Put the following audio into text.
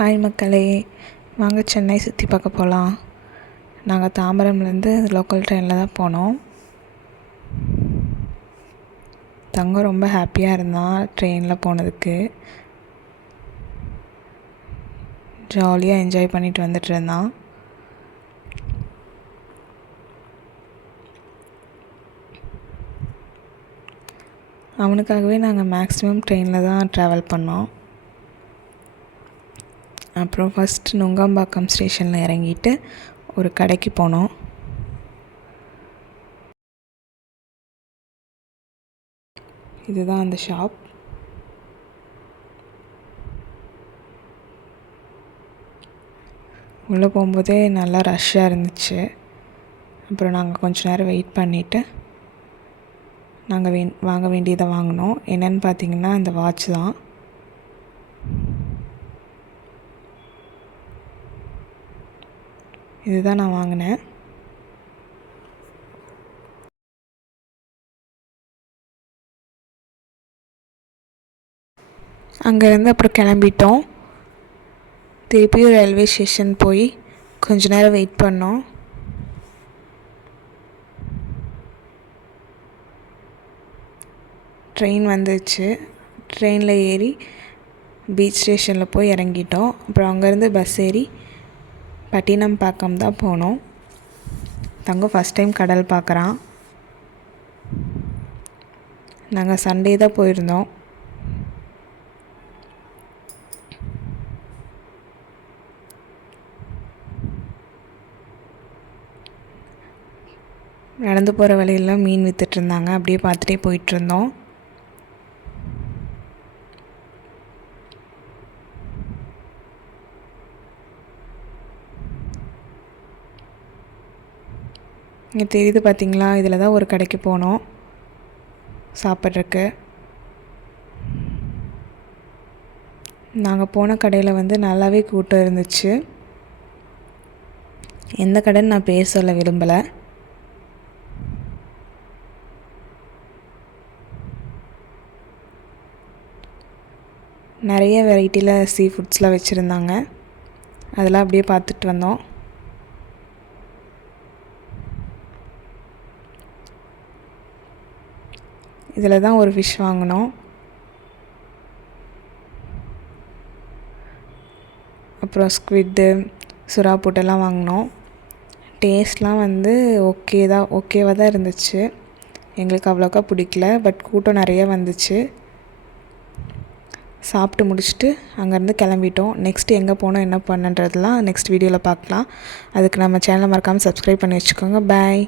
Hi மக்களே. வாங்க சென்னை சுற்றி பார்க்க போகலாம் நாங்கள் தாம்பரம்லேருந்து லோக்கல் ட்ரெயினில் தான் போனோம். தங்கம் ரொம்ப ஹாப்பியாக இருந்தான் ட்ரெயினில் போனதுக்கு. ஜாலியாக என்ஜாய் பண்ணிட்டு வந்துட்டு இருந்தான். அவனுக்காகவே நாங்கள் மேக்ஸிமம் ட்ரெயினில் தான் ட்ராவல் பண்ணோம். அப்புறம் ஃபஸ்ட்டு நுங்கம்பாக்கம் ஸ்டேஷனில் இறங்கிட்டு ஒரு கடைக்கு போனோம். இதுதான் அந்த ஷாப் உள்ளே போகும்போதே நல்லா ரஷ்ஷாக இருந்துச்சு. அப்புறம் நாங்கள் கொஞ்ச நேரம் வெயிட் பண்ணிவிட்டு நாங்கள் வே வாங்க வேண்டியதை வாங்கினோம். என்னென்னு பார்த்தீங்கன்னா இந்த வாட்ச் தான். இதுதான் நான் வாங்கினேன். அங்கேருந்து அப்புறம் கிளம்பிட்டோம். திருப்பியும் ரயில்வே ஸ்டேஷன் போய் கொஞ்ச நேரம் வெயிட் பண்ணோம். ட்ரெயின் வந்துச்சு. ட்ரெயினில் ஏறி பீச் ஸ்டேஷனில் போய் இறங்கிட்டோம். அப்புறம் அங்கேருந்து பஸ் ஏறி பட்டினம் பாக்கம் தான் போனோம். தங்கம் ஃபஸ்ட் டைம் கடல் பார்க்குறான் நாங்கள் சண்டே தான் போயிருந்தோம். நடந்து போகிற வழியெல்லாம் மீன் விற்றுட்ருந்தாங்க அப்படியே பார்த்துட்டே போயிட்டுருந்தோம் இங்கே தெரியுது பார்த்தீங்களா இதில் தான் ஒரு கடைக்கு போனோம். சாப்பிட்றக்கு நாங்கள் போன கடையில் வந்து நல்லாவே கூட்டம் இருந்துச்சு. எந்த கடைன்னு நான் பேர் சொல்ல விரும்பலை. நிறைய வெரைட்டியில் சீ ஃபுட்ஸ்லாம் வச்சுருந்தாங்க. அதெல்லாம் அப்படியே பார்த்துட்டு வந்தோம். இதில் தான் ஒரு ஃபிஷ் வாங்கினோம். அப்புறம் ஸ்குவிட்டு சுறா புட்டெல்லாம் வாங்கினோம். டேஸ்ட்லாம் வந்து ஓகே தான் ஓகேவாக தான் இருந்துச்சு. எங்களுக்கு அவ்வளோக்கா பிடிக்கல பட் கூட்டம் நிறைய வந்துச்சு. சாப்பிட்டு முடிச்சுட்டு அங்கேருந்து கிளம்பிட்டோம். நெக்ஸ்ட்டு எங்கே போனோம் என்ன பண்ணுன்றதெல்லாம் நெக்ஸ்ட் வீடியோவில் பார்க்கலாம். அதுக்கு நம்ம சேனலை மறக்காமல் சப்ஸ்கிரைப் பண்ணி வச்சுக்கோங்க. பாய்